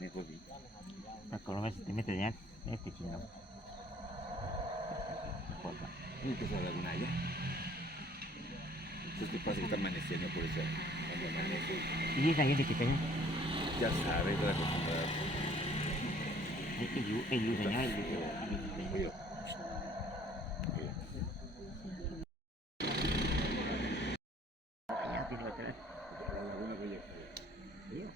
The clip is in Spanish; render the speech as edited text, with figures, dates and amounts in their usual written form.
Mejor vi. Kalau masih timit ya, bikin dong. Tiene que ser alguna allá. Es que pasa que está amaneciendo por eso. Cuando amanece, Ini saya dikit aja. ya sabes, está acostumbrado. Ilu saya ilu. Cuidado. Ya, tiene otra. Alguna bella. Iya.